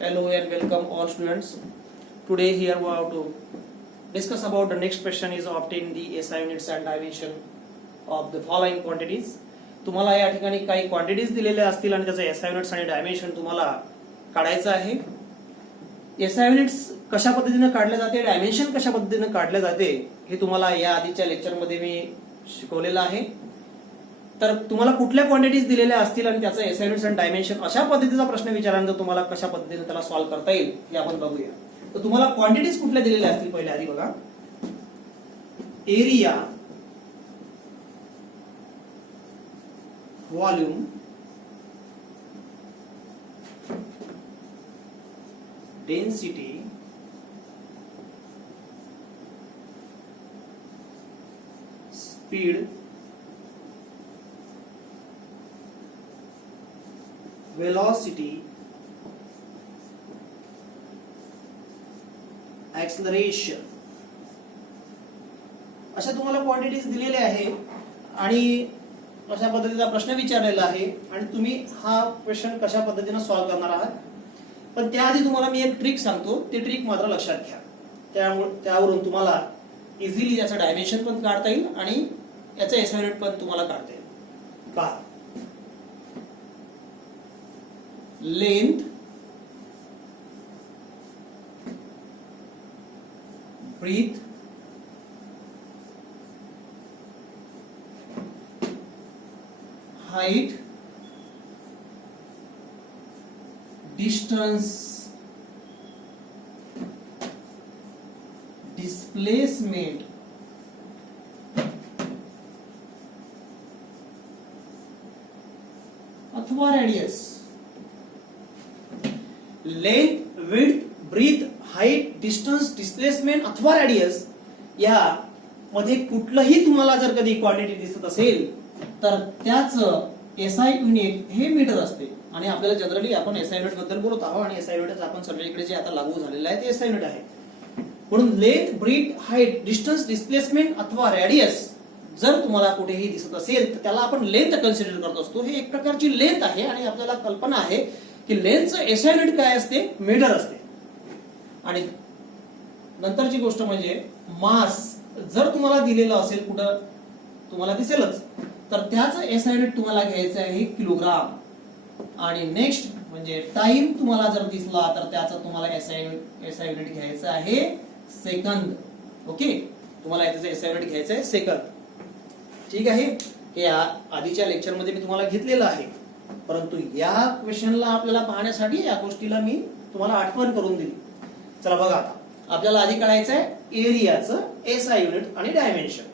Hello and welcome all students. Today here we have to discuss about the next question is obtain the SI units and dimension of the following quantities. तुम्हाला या ठिकाणी काही quantities दिलेल्या असतील आणि त्याचे SI units आणि dimension तुम्हाला काढायचं आहे. SI युनिट्स कशा पद्धतीने काढले जाते, डायमेन्शन कशा पद्धतीने काढले जाते हे तुम्हाला या आधीच्या लेक्चर मध्ये मी शिकवलेलं आहे. तर तुम्हाला कुठल्या क्वांटिटीज दिलेल्या असतील आणि त्याचं SI युनिट्स आणि डायमेन्शन अशा पद्धतीचा प्रश्न विचारल्यानंतर तुम्हाला कशा पद्धतीने त्याला सॉल्व्ह करता येईल हे आपण बघूया. तर तुम्हाला क्वांटिटीज कुठल्या दिलेल्या असतील पहिले आधी बघा. Area, volume, density, speed, velocity, acceleration अशा तुम्हाला क्वांटिटीज दिलेल्या आहे आणि अशा पद्धतीचा प्रश्न विचारलेला आहे आणि तुम्ही हा क्वेश्चन कशा पद्धतीने सॉल्व्ह करणार आहात. पण त्याआधी तुम्हाला मी एक ट्रिक सांगतो, ती ट्रिक मात्र लक्षात घ्या. त्यावरून तुम्हाला इझिली याचं डायमेन्शन पण काढता येईल आणि याचं SI युनिट पण तुम्हाला काढता येईल. का length, breadth, height, distance, displacement, अथवा radius. Length, width, breadth, height, distance, displacement अथवा रेडियस या मध्ये कुठलंही तुम्हाला जर कधी क्वांटिटी दिसत असेल तर त्याच SI युनिट हे मीटर असते. आणि आपल्याला जनरली आपण SI युनिट बद्दल बोलत आहोत आणि SI युनिट आपण सगळीकडे जे आता लागू झालेलं आहे ते SI युनिट आहे. म्हणून length, breadth, height, distance, displacement अथवा रेडियस जर तुम्हाला कुठेही दिसत असेल तर त्याला आपण लेंथ कन्सिडर करत असतो. हे एक प्रकारची लेंथ आहे आणि आपल्याला कल्पना आहे की लेंथचं SI युनिट काय असते, मीटर असते. आणि नंतरची गोष्ट म्हणजे मास जर तुम्हाला दिलेलं असेल कुठं तुम्हाला दिसेलच तर त्याचं SI युनिट तुम्हाला घ्यायचं आहे किलोग्राम. आणि नेक्स्ट म्हणजे टाइम तुम्हाला जर दिसला तर त्याचं तुम्हाला SI युनिट घ्यायचं आहे सेकंद. ओके, तुम्हाला याचं SI युनिट घ्यायचं आहे सेकंद. ठीक आहे, हे आधीच्या लेक्चर मध्ये मी तुम्हाला घेतलेलं आहे. परंतु या क्वेश्चनला आपल्याला पाहण्यासाठी या गोष्टीला मी तुम्हाला आठवण करून दिली. चला बघा, आता आपल्याला आधी काढायचं आहे एरियाचं SI युनिट आणि डायमेन्शन.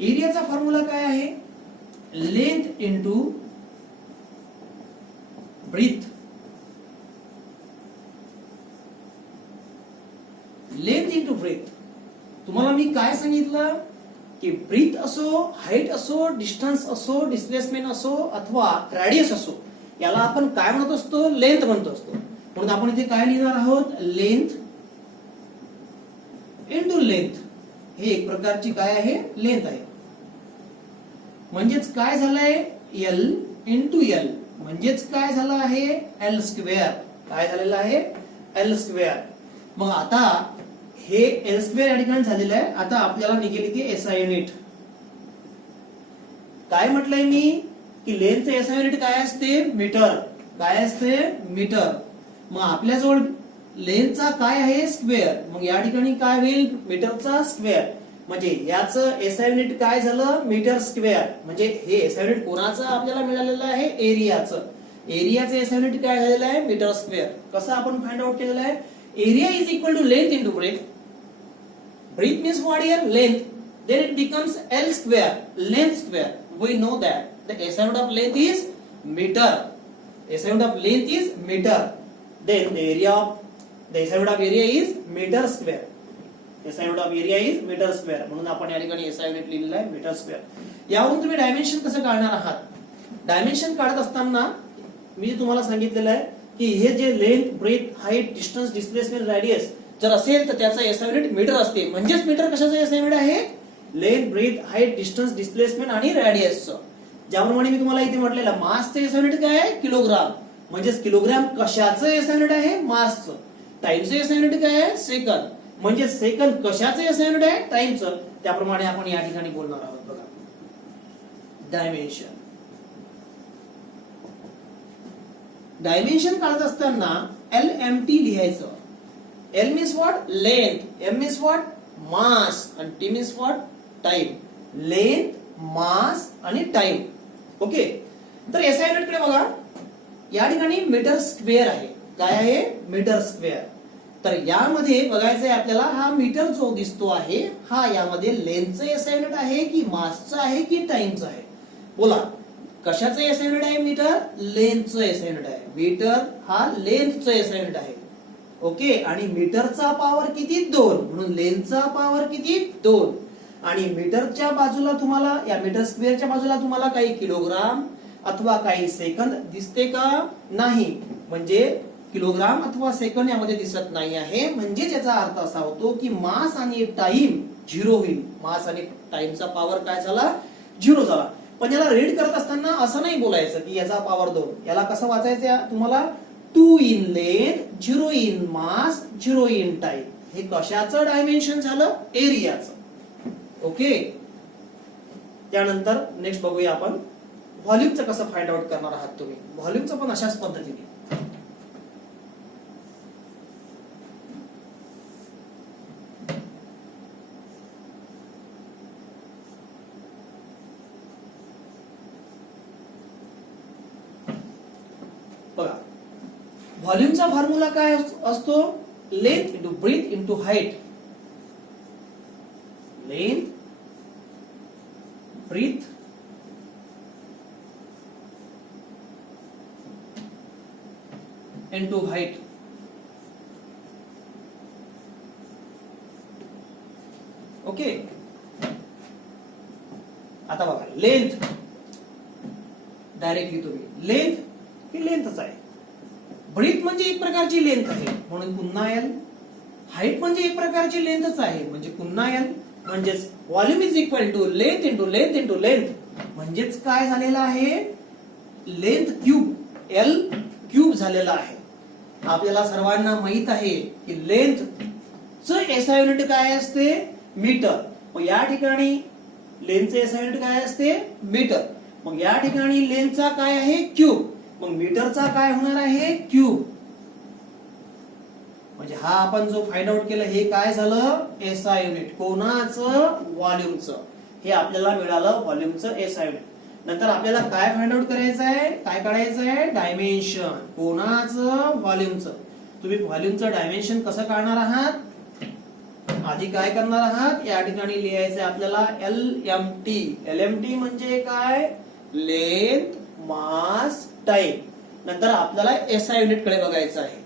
एरियाचा फॉर्म्युला काय आहे, length into breadth. Length into breadth. तुम्हाला मी काय सांगितलं की ब्रीथ असो, हाइट असो, डिस्टन्स असो, डिस्प्लेसमेंट असो अथवा रेडियस असो याला आपण काय म्हणत असतो, लेंथ म्हणत असतो. म्हणून आपण इथे काय लिहिणार आहोत, लेंथ इंटू लेंथ. हे एक प्रकारची काय आहे, लेंथ आहे. म्हणजेच काय झालंय, L इंटू L म्हणजेच काय झालं आहे, L स्क्वेअर. काय झालेलं आहे, L स्क्वेअर. मग आता हे L स्क्वेअर या ठिकाणी झालेलं आहे. आता आपल्याला निघेल की SI युनिट. काय म्हटलंय मी की लेंथचे SI युनिट काय असते, मीटर. काय असते, मीटर. मग आपल्याजवळ लेंथचा काय आहे, स्क्वेअर. मग या ठिकाणी काय होईल, मीटरचा स्क्वेअर. म्हणजे याचं SI युनिट काय झालं, मीटर स्क्वेअर. म्हणजे हे SI युनिट कोणाचं आपल्याला मिळालेलं आहे, एरियाचं. एरियाचं SI युनिट काय झालेलं आहे, मीटर स्क्वेअर. कसं आपण फाइंड आउट केलेलं आहे, area is equal to length into breadth. Breadth means what here, length. Then it becomes L square, length square. We know that the SI unit of length is metre. SI unit of length is metre. Then the SI unit of area is metre square. SI unit of area is metre square. म्हणून आपण या ठिकाणी SI unit लिहिलेलं आहे metre square. यावरून तुम्ही dimension कसं काढणार आहात, डायमेन्शन काढत असताना मी तुम्हाला सांगितलेलं आहे की हे जे length, breadth, height, distance, displacement, radius जर असेल तर त्याचा एसआय युनिट मीटर असते. म्हणजेच मीटर कशाचं एसआय युनिट आहे? Length, breadth, height, distance, displacement आणि रेडियसचं. ज्याप्रमाणे मी तुम्हाला इथे म्हटलेलं मासचं एसआय युनिट काय आहे? किलोग्राम. म्हणजेच किलोग्राम कशाचं एसआय युनिट आहे? मासचं. टाइमचं एसआय युनिट काय आहे? सेकंद. म्हणजे सेकंद कशाचं एसआय युनिट आहे? टाइमचं. त्याप्रमाणे आपण या ठिकाणी बोलणार आहोत. बघा, डायमेन्शन. डायमेन्शन काढत असताना LMT लिहायचं. L means what? Length. M means what? Mass. आणि T means what? Time. Length, mass आणि time. ओके. तर SI युनिट कडे बघा. या ठिकाणी मीटर स्क्वेअर आहे. काय आहे? Metre square. तर यामध्ये बघायचंय आपल्याला, हा मीटर जो दिसतो आहे हा यामध्ये लेंथचं SI युनिट आहे की मासचं आहे की टाइमचं आहे? बोला, कशाचं SI युनिट आहे मीटर? लेंथचं SI युनिट आहे. मीटर हा लेंथचं SI युनिट आहे. ओके. आणि मीटरचा पॉवर किती? 2. म्हणून लेंथचा पॉवर किती? 2. आणि मीटरच्या बाजूला तुम्हाला, या मीटर स्क्वेअरच्या बाजूला तुम्हाला काही किलोग्राम अथवा काही सेकंद दिसते का? नाही. म्हणजे किलोग्राम अथवा सेकंद यामध्ये दिसत नाही आहे. म्हणजे याचा अर्थ असा होतो की मास आणि टाइम 0 होईल. मास आणि टाइमचा पॉवर काय झाला? 0 झाला. पण याला रीड करत असताना असं नाही बोलायचं की याचा पॉवर 2. याला कसं वाचायचं तुम्हाला? 2 in length, 0 in mass, 0 in time. हे कशाचं डायमेन्शन झालं? एरियाचं. ओके. त्यानंतर नेक्स्ट बघूया आपण व्हॉल्यूमचं कसं फाइंड आउट करणार आहात तुम्ही. व्हॉल्यूमचं पण अशाच पद्धतीने. बघा, व्हॉल्यूमचा फॉर्म्युला काय असतो? Length into breadth into height. Length, breadth into height. Okay. आता बघा, लेंथ डायरेक्टली तुम्ही लेंथ ही लेंथच आहे. ब्रीथ म्हणजे एक प्रकारची लेंथ आहे म्हणून पुन्हा एल. हाईट म्हणजे एक प्रकारची लेंथच आहे म्हणजे पुन्हा एल. म्हणजेच volume is equal to length into length into length. म्हणजेच काय झालेलं आहे? लेंथ क्यूब, एल क्यूब झालेला आहे. आपल्याला सर्वांना माहित आहे की लेंथ च एसआय युनिट काय असते? मीटर. मग या ठिकाणी लेंथचे एसआय युनिट काय असते? मीटर. मग या ठिकाणी लेंथचा काय आहे? क्यूब. मग मीटरचा काय होणार आहे? क्यूब. म्हणजे हा आपण जो फाइंड आउट केलं हे काय झालं? SI unit. कोणाचं? व्हॉल्यूमचं. हे आपल्याला मिळालं व्हॉल्यूमचं एसआय युनिट. नंतर आपल्याला काय फाइंड आउट करायचं आहे? काय काढायचं आहे? डायमेन्शन. कोणाचं? व्हॉल्यूमचं. तुम्ही व्हॉल्यूमचं डायमेन्शन कसं काढणार आहात? आधी काय करणार आहात? या ठिकाणी लिहायचं आपल्याला LMT. LMT म्हणजे काय? लेंथ, मास, टाइम. नंतर आपल्याला एसआय युनिट कडे बघायचं आहे.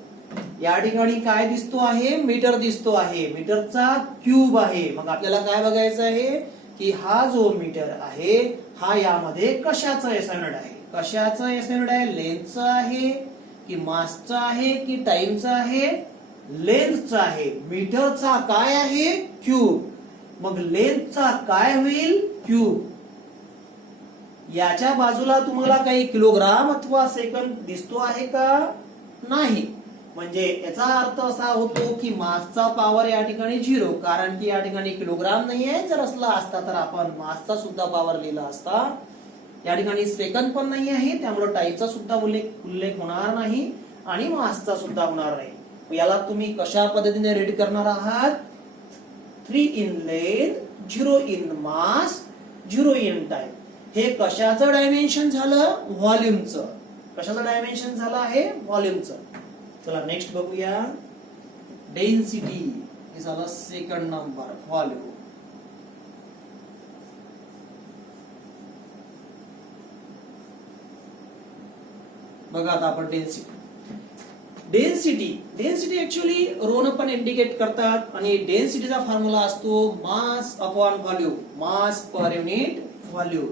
या ठिकाणी काय दिसतो आहे? मीटर दिसतो आहे. मीटरचा क्यूब आहे. मग आपल्याला काय बघायचं आहे की हा जो मीटर आहे हा यामध्ये कशाचं एसआय युनिट आहे? कशाचं एसआय युनिट आहे? लेंथचं आहे की मासचं आहे की टाइमचं आहे? लेंथचा आहे. मीटरचा काय आहे? क्यूब. मग लेंथचा काय होईल? क्यूब. याच्या बाजूला तुम्हाला काही किलोग्राम अथवा सेकंद दिसतो आहे का? नाही. म्हणजे याचा अर्थ असा होतो की मासचा पॉवर या ठिकाणी 0. कारण की या ठिकाणी किलोग्राम नाही आहे. जर असला असता तर आपण मासचा सुद्धा पॉवर लिहिला असता. या ठिकाणी सेकंद पण नाही आहे त्यामुळे टाइमचा सुद्धा उल्लेख होणार नाही आणि मासचा सुद्धा होणार नाही. याला तुम्ही कशा पद्धतीने रीड करणार आहात? 3 in length, 0 in mass, 0 in time. हे कशाचं डायमेन्शन झालं? व्हॉल्यूमचं. कशाचं डायमेन्शन झालं आहे? व्हॉल्यूमचं. चला नेक्स्ट बघूया. डेन्सिटी हे झालं सेकंड नंबर. व्हॉल्यूम. बघा आता आपण डेन्सिटी. डेन्सिटी ऍक्च्युअली रो न पण इंडिकेट करतात आणि डेन्सिटीचा फॉर्म्युला असतो मास अपॉन व्हॉल्यूम. मास पर युनिट व्हॉल्यूम.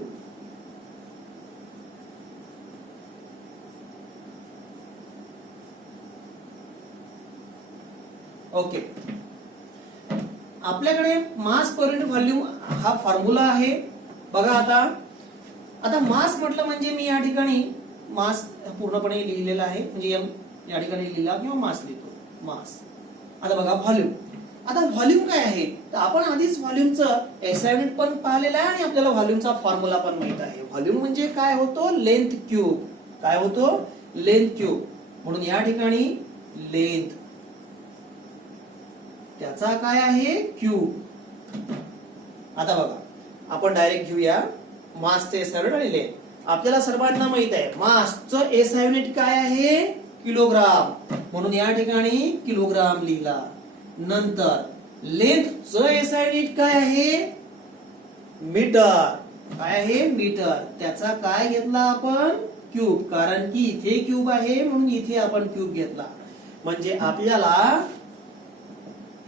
ओके, आपल्याकडे मास पर युनिट व्हॉल्यूम हा फॉर्म्युला आहे. बघा आता मास म्हटलं म्हणजे मी या ठिकाणी मास पूर्णपणे लिहिलेला आहे, म्हणजे या ठिकाणी लिहिला किंवा मास लिहितो मास. आता बघा व्हॉल्यूम. आता व्हॉल्यूम काय आहे, तर आपण आधीच व्हॉल्यूमचं एसआय युनिट पण पाहिलेलं आहे आणि आपल्याला व्हॉल्यूमचा फॉर्म्युला पण माहित आहे. व्हॉल्यूम म्हणजे काय होतो, लेंथ क्यूब. काय होतो, लेंथ क्यूब. म्हणून या ठिकाणी लेंथ त्याचा काय आहे, क्यूब. आता बघा आपण डायरेक्ट घेऊया मासचे एसआय युनिट आणि लेंथ. आपल्याला सर्वांना माहित आहे मासचं एसआय युनिट काय आहे, किलोग्राम. म्हणून या ठिकाणी किलोग्राम लिहिला. नंतर लेंथचं एसआय युनिट काय आहे, मीटर. काय आहे, मीटर. त्याचा काय घेतला आपण, क्यूब. कारण की इथे क्यूब आहे म्हणून इथे आपण क्यूब घेतला. म्हणजे आपल्याला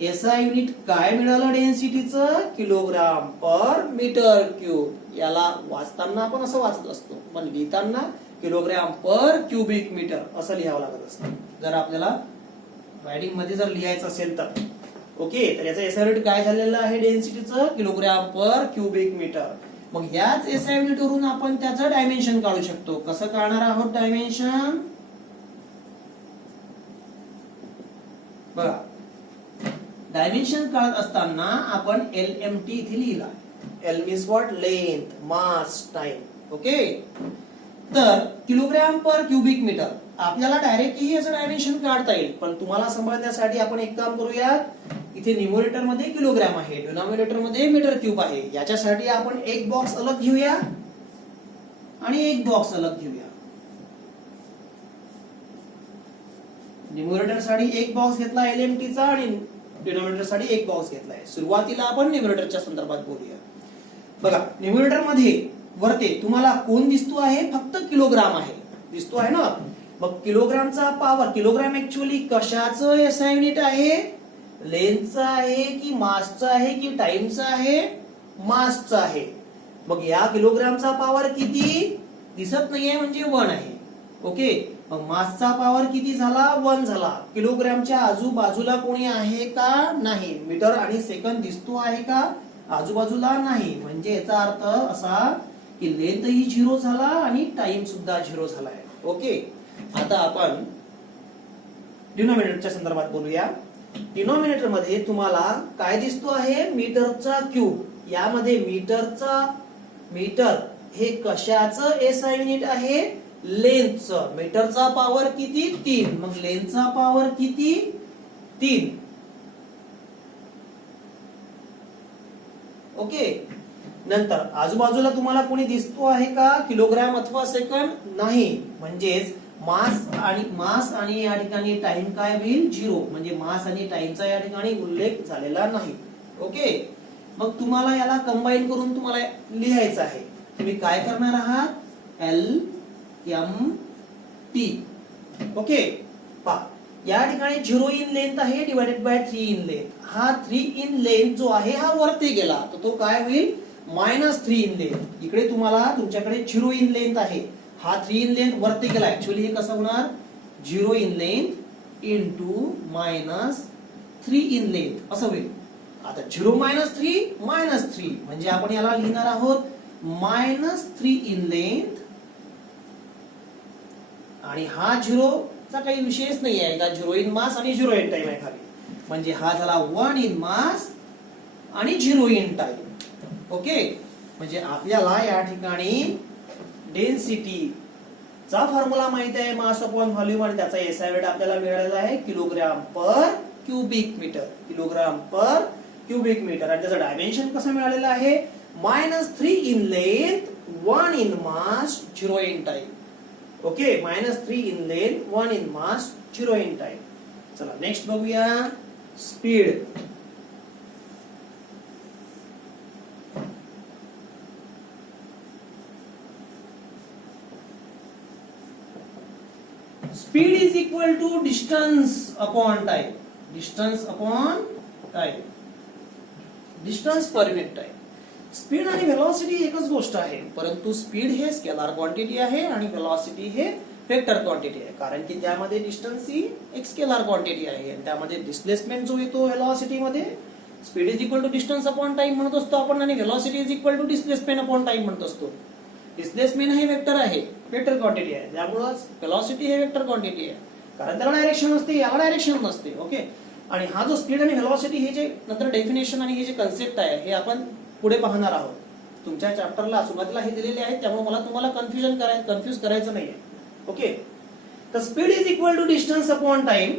एसआय युनिट काय मिळालं डेन्सिटीचं, किलोग्राम पर मीटर क्यूब. याला वाचताना आपण असं वाचत असतो, पण लिहिताना किलोग्राम पर क्यूबिक मीटर असं लिहावं लागत असतं जर आपल्याला रायटिंग मध्ये जर लिहायचं असेल तर. ओके, तर याचं एसआय युनिट काय झालेलं आहे डेन्सिटीचं, किलोग्राम पर क्यूबिक मीटर. मग ह्याच एसआय युनिट वरून आपण त्याचं डायमेन्शन काढू शकतो. कसं काढणार आहोत डायमेन्शन, बघा डायमेन्शन काढत असताना आपण LMT इथे लिहिला. L means what, length, mass, time. Okay, तर किलोग्राम पर क्यूबिक मीटर आपल्याला डायरेक्टली याचं डायमेन्शन काढता येईल, पण तुम्हाला समजण्यासाठी आपण एक काम करूयात. इथे न्यूमरेटर मध्ये किलोग्राम आहे, डिनॉमिनेटर मध्ये मीटर क्यूब आहे. याच्यासाठी आपण एक बॉक्स अलग घेऊया आणि एक बॉक्स अलग घेऊया. न्यूमरेटर साठी एक बॉक्स घेतला LMT चा आणि डिनॉमिनेटर साठी एक बॉक्स घेतलाय. सुरुवातीला आपण न्यूमरेटरच्या संदर्भात बोलूया. बघा न्यूमरेटर मध्ये वरते तुम्हाला कोण दिसतो आहे, फक्त किलोग्राम आहे, दिसतो आहे ना. मग किलोग्रामचा पॉवर, किलोग्राम ऍक्च्युअली कशाचं एसआय युनिट आहे, लेंथचं आहे की मासचं आहे की टाइमचं आहे, मासचं आहे. मग या किलोग्रामचा पॉवर किती दिसत नाहीये म्हणजे 1 आहे. ओके, मग मासचा पॉवर किती झाला, 1 झाला. किलोग्रामच्या आजूबाजूला कोणी आहे का, नाही. मीटर आणि सेकंद दिसतो आहे का, आजूबाजूला नाही. म्हणजे याचा अर्थ असा की लेंथ ही 0 झाला आणि टाइम सुद्धा 0 झालाय. ओके, आता आपण डिनॉमिनेटरच्या संदर्भात बोलूया. डिनॉमिनेटर मध्ये तुम्हाला काय दिसतो आहे, मीटरचा क्यूब. यामध्ये मीटर हे कशाचं एसआय युनिट आहे, लेंथचं. मीटरचा पॉवर किती, 3. मग लेंथचा पॉवर किती, 3. ओके, नंतर आजूबाजूला तुम्हाला कोणी दिसतो आहे का, किलोग्राम अथवा सेकंद, नाही. म्हणजेच मास आणि या ठिकाणी टाइम काय होईल, 0. म्हणजे मास आणि टाइमचा या ठिकाणी उल्लेख झालेला नाही. ओके, मग तुम्हाला याला कंबाईन करून तुम्हाला लिहायचं आहे. तुम्ही काय करणार आहात, LMT. ओके, पहा या ठिकाणी 0 इन लेंथ आहे डिवाइडेड बाय 3 इन लेंथ. हा 3 इन लेंथ जो आहे हा वरती गेला तर तो काय होईल, -3 इन लेंथ. इकडे तुम्हाला तुमच्याकडे 0 इन लेंथ आहे, हा 3 इन लेंथ वरती गेला. ऍक्च्युअली हे कसं होणार, 0 in length into -3 in length असं होईल. आता 0 -3 म्हणजे आपण याला लिहिणार आहोत -3 इन लेंथ. आणि हा 0 चा काही विषयच नाही आहे का, 0 इन मास आणि 0 इन टाइम आहे खाली. म्हणजे हा झाला 1 इन मास आणि 0 इन टाइम. ओके, म्हणजे आपल्याला या ठिकाणी डेन्सिटी चा फॉर्म्युला माहित आहे, मास अपॉन व्हॉल्यूम, आणि त्याचा एसआय युनिट आपल्याला मिळालेला आहे kilogram per cubic metre. Kilogram per cubic metre. आणि त्याचं डायमेन्शन कसं मिळालेलं आहे, -3 in length, 1 in mass, 0 in time. Okay, -3 in length, 1 in mass, 0 in time. चला नेक्स्ट बघूया, speed. Speed is equal to distance upon time. Distance upon time, distance per unit time. Speed आणि velocity एकच गोष्ट आहे, परंतु speed हे scalar quantity आहे आणि व्हेलॉसिटी हे वेक्टर क्वांटिटी आहे, कारण की त्यामध्ये डिस्टन्स ही एक स्केलर क्वांटिटी आहे आणि त्यामध्ये डिस्प्लेसमेंट जो येतो व्हेलॉसिटी मध्ये speed is equal to distance upon time म्हणत असतो आपण आणि velocity is equal to displacement upon time म्हणत असतो. डिस्प्लेसमेंट हे वेक्टर आहे, वेक्टर क्वांटिटी आहे, त्यामुळे व्हेलॉसिटी हे वेक्टर क्वांटिटी आहे कारण त्याला डायरेक्शन असते, याला डायरेक्शन नसते. ओके, आणि हा जो स्पीड आणि व्हेलॉसिटी हे जे नंतर डेफिनेशन आणि हे जे कन्सेप्ट आहे हे आपण पुढे पाहणार आहोत. तुमच्या चॅप्टरला सुरुवातीला हे दिलेले आहे, त्यामुळे मला तुम्हाला कन्फ्यूज करायचं नाहीये. ओके, तर speed is equal to distance upon time.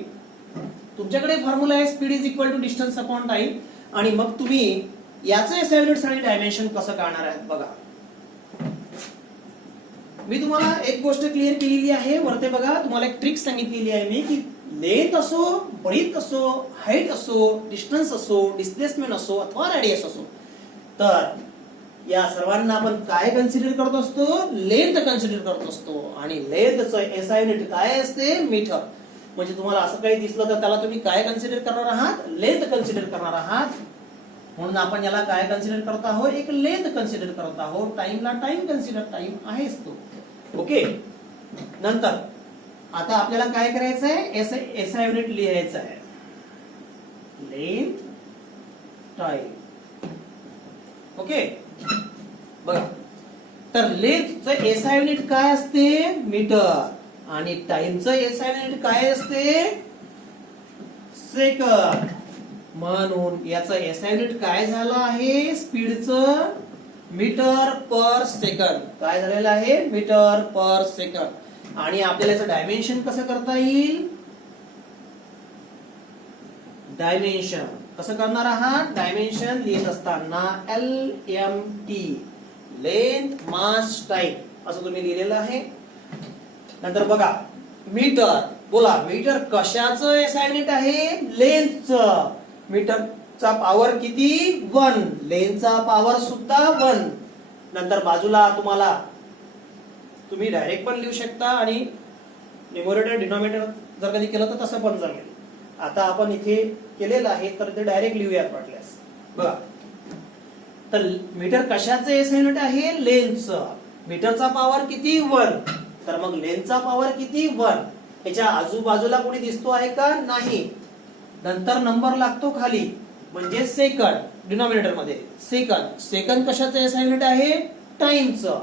तुमच्याकडे फॉर्म्युला आहे speed is equal to distance upon time आणि मग तुम्ही याचं एसआय युनिट्स आणि डायमेन्शन कसं काढणार आहे बघा. मी तुम्हाला एक गोष्ट क्लिअर केलेली आहे वरते बघा. तुम्हाला एक ट्रिक सांगितलेली आहे मी की लेंथ असो, ब्रीथ असो, हाईट असो, डिस्टन्स असो, डिस्प्लेसमेंट असो अथवा रेडियस असो, तर या सर्वांना आपण काय कन्सिडर करत असतो, लेंथ कन्सिडर करत असतो. आणि लेंथचं एसआय युनिट काय असते, मीटर. म्हणजे तुम्हाला असं काही दिसलं तर त्याला तुम्ही काय कन्सिडर करणार आहात, लेंथ कन्सिडर करणार आहात. म्हणून आपण याला काय कन्सिडर करत आहोत, एक लेंथ कन्सिडर करत आहोत. टाइमला टाइम कन्सिडर, टाइम आहेच तो. ओके, नंतर आता आपल्याला काय करायचं आहे, एसआय युनिट लिहायचं आहे. Length, time. ओके, बघा, तर लेंथचं एसआय युनिट काय असते, मीटर. आणि टाइमचं एसआय युनिट काय असते, सेकंद. म्हणून याचं एसआय युनिट काय झालं आहे, स्पीडचं मीटर पर सेकंद. काय झालेलं आहे, मीटर पर सेकंद. आणि आपल्याला याचं डायमेन्शन कसं करता येईल, डायमेन्शन कसं करणार आहात, डायमेन्शन लिहित असताना LMT, लेंथ मास टाइम असं तुम्ही लिहिलेलं आहे. नंतर बघा मीटर, बोला मीटर कशाचं एसआय युनिट आहे, लेंथचं. मीटरचा पॉवर किती, 1. लेंथचा पॉवर सुद्धा 1. नंतर बाजूला तुम्ही डायरेक्ट पण लिहू शकता आणि न्यूमरेटर डिनॉमिनेटर जर कधी केलं तर तसं पण जमेल. आता आपण इथे केलेलं आहे तर ते डायरेक्ट लिहूयात वाटल्यास. बघा, तर मीटर कशाचं एसआय युनिट आहे, लेंथचं. मीटरचा पॉवर किती, 1. तर मग लेंथचा पॉवर किती, 1. याच्या आजूबाजूला कोणी दिसतो आहे का, नाही. नंतर नंबर लागतो खाली म्हणजे सेकंड, डिनॉमिनेटर मध्ये सेकंड. सेकंड कशाचं एसआय युनिट आहे, टाइमचं.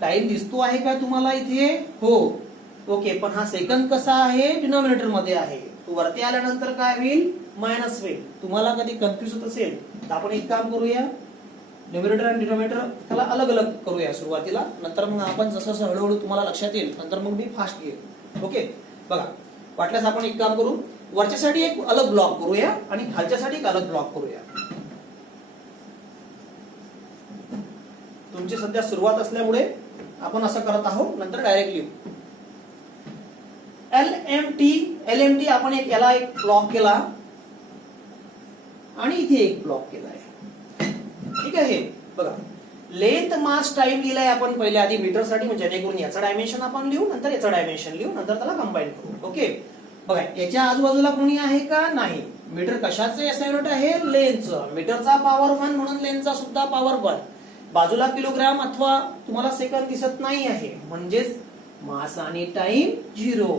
टाइम दिसतो आहे का तुम्हाला इथे, हो. ओके, पण हा सेकंड कसा आहे, डिनॉमिनेटर मध्ये आहे. तो वरती आल्यानंतर काय होईल, मायनस होईल. तुम्हाला कधी कन्फ्युज होत असेल तर आपण एक काम करूया, न्यूमरेटर आणि डिनॉमिनेटर त्याला अलग अलग करूया सुरुवातीला. नंतर मग आपण जसं जसं हळूहळू तुम्हाला लक्षात येईल नंतर मग मी फास्ट घेईन. ओके, बघा, वाटल्यास आपण एक काम करू, वरच्यासाठी एक अलग ब्लॉक करूया आणि खालच्यासाठी एक अलग ब्लॉक करूया. तुमची सध्या सुरुवात असल्यामुळे आपण असं करत आहोत, नंतर डायरेक्ट लिहू. LMT आपण याला एक ब्लॉक केला आणि इथे एक ब्लॉक केला आहे. ठीक आहे, बघा, लेंथ मास टाइम लिहिलाय आपण पहिले आधी मीटर साठी, म्हणजे जेणेकरून याचं डायमेन्शन आपण लिहू, नंतर याचं डायमेन्शन लिहू, नंतर त्याला कंबाईन करू. ओके, बघा, याच्या आजूबाजूला कोणी आहे का, नाही. मीटर कशाचं एसआय युनिट आहे, लेंथचं. मीटरचा पॉवर 1 म्हणून लेंथचा सुद्धा पॉवर 1. बाजूला किलोग्राम अथवा तुम्हाला सेकंद दिसत नाही आहे, म्हणजेच मास आणि टाइम 0.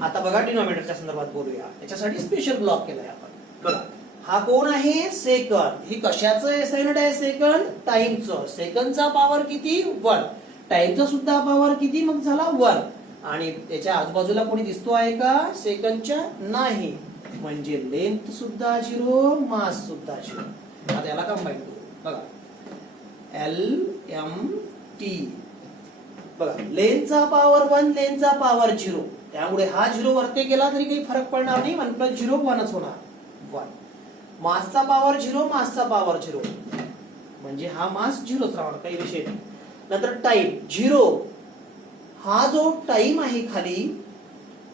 आता बघा, डिनॉमिनेटरच्या संदर्भात बोलूया. याच्यासाठी स्पेशल ब्लॉक केलाय आपण. बघा, हा कोण आहे, सेकंद. ही कशाचं एसआय युनिट आहे, सेकंद, टाइमचं. सेकंदचा पॉवर किती, 1. टाइमचा सुद्धा पॉवर किती, मग झाला 1. आणि त्याच्या आजूबाजूला कोणी दिसतो आहे का, सेकंदच्या, नाही. म्हणजे लेंथ सुद्धा 0, मास सुद्धा 0. आता याला कंबाईन करू. बघा, LMT. बघा, लेंथचा पॉवर 1, लेंथचा पॉवर 0. त्यामुळे हा 0 वरती गेला तरी काही फरक पडणार नाही. 1 + 0 1च होणार, 1. मासचा पॉवर 0, मासचा पॉवर 0, म्हणजे हा मास 0च राहणार, काही विषय नाही. नंतर टाइम 0. हा जो टाइम आहे खाली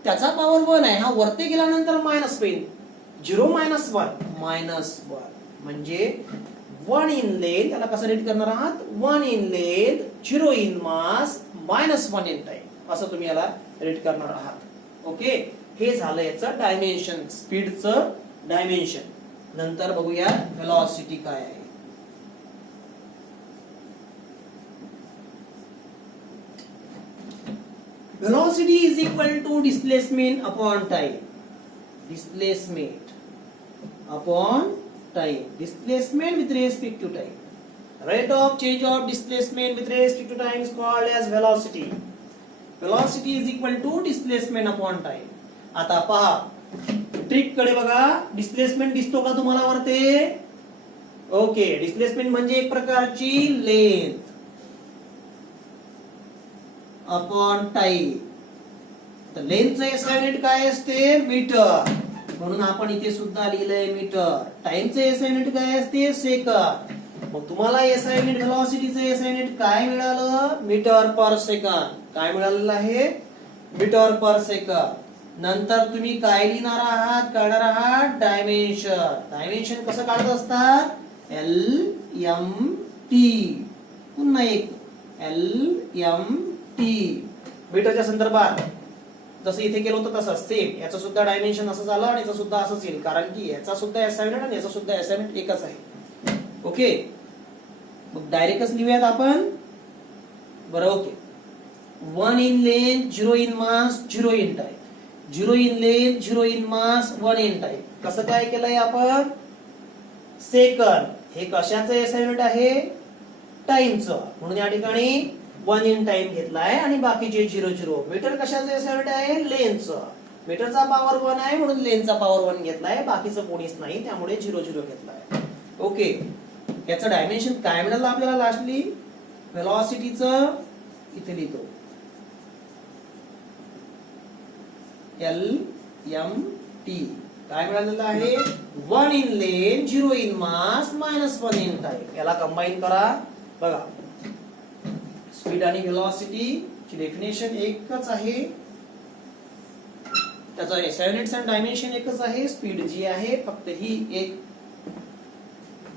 त्याचा पॉवर 1 आहे, हा वरती गेल्यानंतर मायनस होईल. 0 - 1 -1, म्हणजे 1 इन लेंथ. याला कसं रेट करणार आहात, 1 in length, 0 in mass, -1 in time, असं तुम्ही याला रेट करणार आहात. ओके, हे झालं याचं डायमेन्शन, स्पीडचं डायमेन्शन. नंतर बघूया व्हेलॉसिटी काय आहे. velocity is equal to displacement upon time. Displacement upon time. Displacement with respect to time. Rate of change of displacement with respect to time is called as velocity. Velocity is equal to displacement upon time. आता पहा trick कडे बघा. Displacement दिसतो का तुम्हाला वरते? Okay. Displacement म्हणजे एक प्रकारची लेंथ अपॉन टाइम. तर लेंथचं एसआय युनिट काय असते? मीटर. म्हणून आपण इथे सुद्धा लिहिलंय मीटर. टाइमचं एसआय युनिट काय असते? सेकंद. मग तुम्हाला एसआय युनिट व्हेलॉसिटीचं एसआय युनिट काय मिळालं? Metre per second. काय मिळालेलं आहे? Metre per second. नंतर तुम्ही काय लिहिणार आहात? काढणार आहात डायमेन्शन. डायमेन्शन कसं काढत असतात? LMT. पुन्हा एक LMT. मीटरच्या संदर्भात जसं इथे केलं होतं तसं सेम याचं सुद्धा डायमेन्शन असं झालं आणि याचं सुद्धा असंच येईल, कारण की याचा सुद्धा असाइनमेंट आणि याचा सुद्धा असाइनमेंट एकच आहे. ओके. मग डायरेक्टच लिहूयात आपण. बरं. Okay. 1 in length, 0 in mass, 0 in time. 0 in length, 0 in mass, 1 in time. कसं काय केलंय आपण? सेकंद. हे कशाचं एसआय युनिट आहे? टाइमचं. म्हणून या ठिकाणी 1 in time घेतलाय आणि बाकीचे 0. मीटर कशाचं एसआय युनिट आहे? लेंथचं. मीटरचा पॉवर 1 आहे म्हणून लेंथचा पॉवर 1 घेतलाय. बाकीचं कोणीच नाही त्यामुळे 0 घेतलाय. ओके. याचं डायमेन्शन काय मिळालं आपल्याला लास्टली? व्हेलॉसिटीचं इथे लिहितो LMT. काय मिळालेलं आहे? 1 in length, 0 in mass, -1 in time. याला कंबाईन करा. बघा. स्पीड आणि व्हेलॉसिटी ची डेफिनेशन एकच आहे. त्याचा एसआय युनिट्स आणि डायमेन्शन एकच आहे. स्पीड जी आहे फक्त ही एक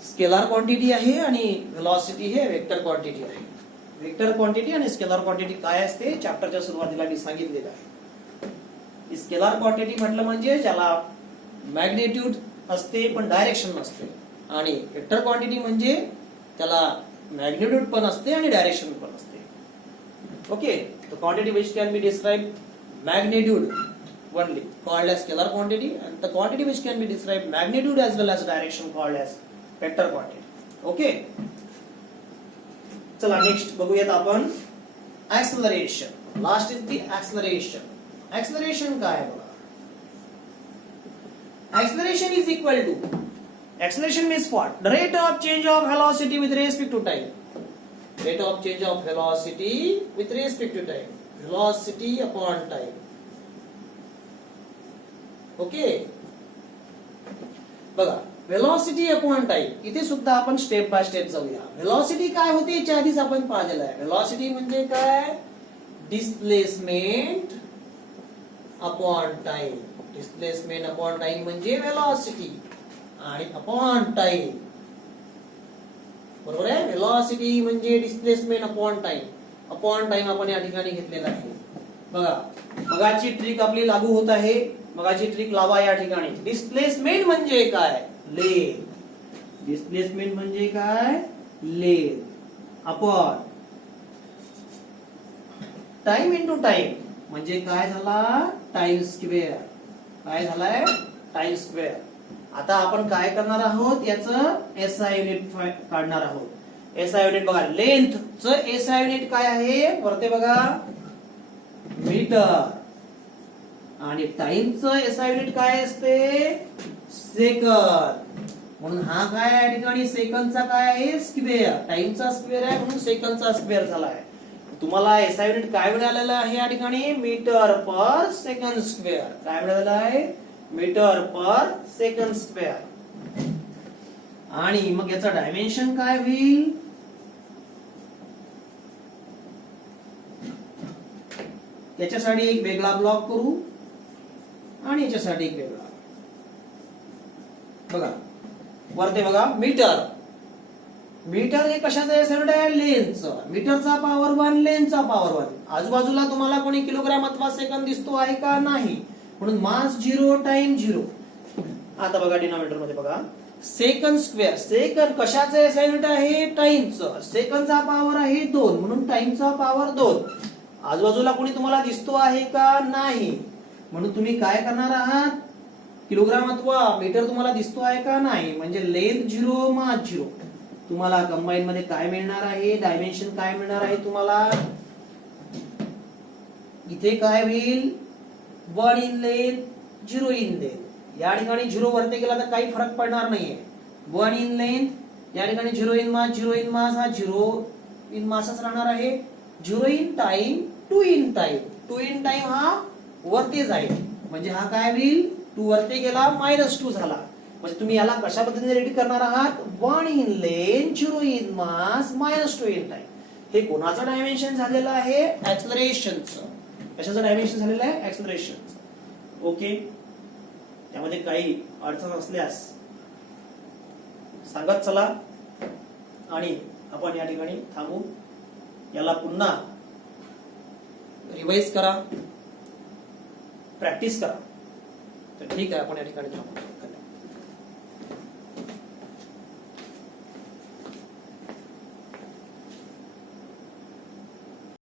स्केलर क्वांटिटी आहे आणि व्हेलॉसिटी हे वेक्टर क्वांटिटी आहे. वेक्टर क्वांटिटी आणि स्केलर क्वांटिटी काय असते चॅप्टरच्या सुरुवातीला मी सांगितलेलं आहे. स्केलर क्वांटिटी म्हटलं म्हणजे ज्याला मॅग्निट्यूड असते पण डायरेक्शन नसते, आणि वेक्टर क्वांटिटी म्हणजे त्याला मॅग्निट्यूड पण असते आणि डायरेक्शन पण असते. ओके. तो quantity which can be described magnitude only called as scalar quantity, and the quantity which can be described magnitude as well as direction called as vector quantity. Okay. चला next बघूयात आपण acceleration. Last is the acceleration. Acceleration काय आहे बघा. Acceleration is equal to, acceleration means what? The rate of change of velocity with respect to time. Rate of change of velocity with respect to time. Velocity upon time. Okay. बघा. velocity upon time. इथे सुद्धा आपण step by step जाऊया. velocity काय होते याच्या आधीच आपण पाहिलेलं आहे. velocity म्हणजे काय? Displacement upon time. Displacement upon time म्हणजे velocity आणि अपॉन टाइम. बरोबर आहे. व्हेलॉसिटी म्हणजे displacement upon time. Upon time आपण या ठिकाणी घेतलेला आहे. बघा. मगाची ट्रिक आपली लागू होत आहे. मगाची ट्रिक लावा या ठिकाणी. डिस्प्लेसमेंट म्हणजे काय? लेंथ. डिस्प्लेसमेंट म्हणजे काय? Length upon time into time म्हणजे काय झाला? Time square. काय झालाय? Time square. आता आपण काय करणार आहोत? याचं एसआय युनिट काढणार आहोत. एसआय युनिट बघा. लेंथचं एसआय युनिट काय आहे? वरते बघा मीटर. आणि टाइमचं एसआय युनिट काय असते? सेकंद. म्हणून हा काय या ठिकाणी सेकंदचा काय आहे? स्क्वेअर. टाइमचा स्क्वेअर आहे म्हणून सेकंदचा स्क्वेअर झालाय. तुम्हाला एसआय युनिट काय मिळालेलं आहे या ठिकाणी? Metre per second square. काय मिळालेलं आहे? Metre per second square. आणि मग याचा डायमेन्शन काय होईल? याच्यासाठी एक वेगळा ब्लॉक करू आणि याच्यासाठी एक वेगळा. बघा वरते बघा मीटर. मीटर हे कशाचं एसआय युनिट आहे? लेंथचं. मीटरचा पॉवर 1, लेंथचा पॉवर 1. आजूबाजूला तुम्हाला कोणी किलोग्राम अथवा सेकंद दिसतो आहे का? नाही. म्हणून मास 0, टाइम 0. आता बघा डिनॉमिनेटर मध्ये बघा सेकंद स्क्वेअर. सेकंद कशाचं एसआय युनिट आहे? टाइमचं. सेकंदचा पॉवर आहे 2 म्हणून टाइमचा पॉवर 2. आजूबाजूला कोणी तुम्हाला दिसतो आहे का नाही, म्हणून तुम्ही काय करणार आहात, किलोग्राम अथवा मीटर तुम्हाला दिसतो आहे का नाही, म्हणजे लेंथ 0 मास 0. तुम्हाला कंबाईन मध्ये काय मिळणार आहे, डायमेन्शन काय मिळणार आहे तुम्हाला, इथे काय होईल 1 इन लेंथ 0 इन लेंथ. या ठिकाणी 0 वरती गेला तर काही फरक पडणार नाहीये. 1 इन लेंथ, या ठिकाणी 0 इन मास, 0 इन मास हा 0 इन मासच राहणार आहे. 0 in time, 2 in time, 2 in time हा वरती जाईल, म्हणजे हा काय होईल 2 वरती गेला -2 झाला. म्हणजे तुम्ही याला कशा पद्धतीने रेडी करणार आहात, 1 in length 0 in mass -2 in time. हे कोणाचं डायमेन्शन झालेलं आहे, ऍक्सलरेशनचं. कशाचं डायमेन्शन झालेलं आहे, ऍक्सलरेशनचं. ओके, त्यामध्ये काही अडचण असल्यास सांगत चला आणि आपण या ठिकाणी थांबू. याला पुन्हा रिवाइज करा, प्रॅक्टिस करा. तर ठीक आहे, आपण या ठिकाणी थांबू.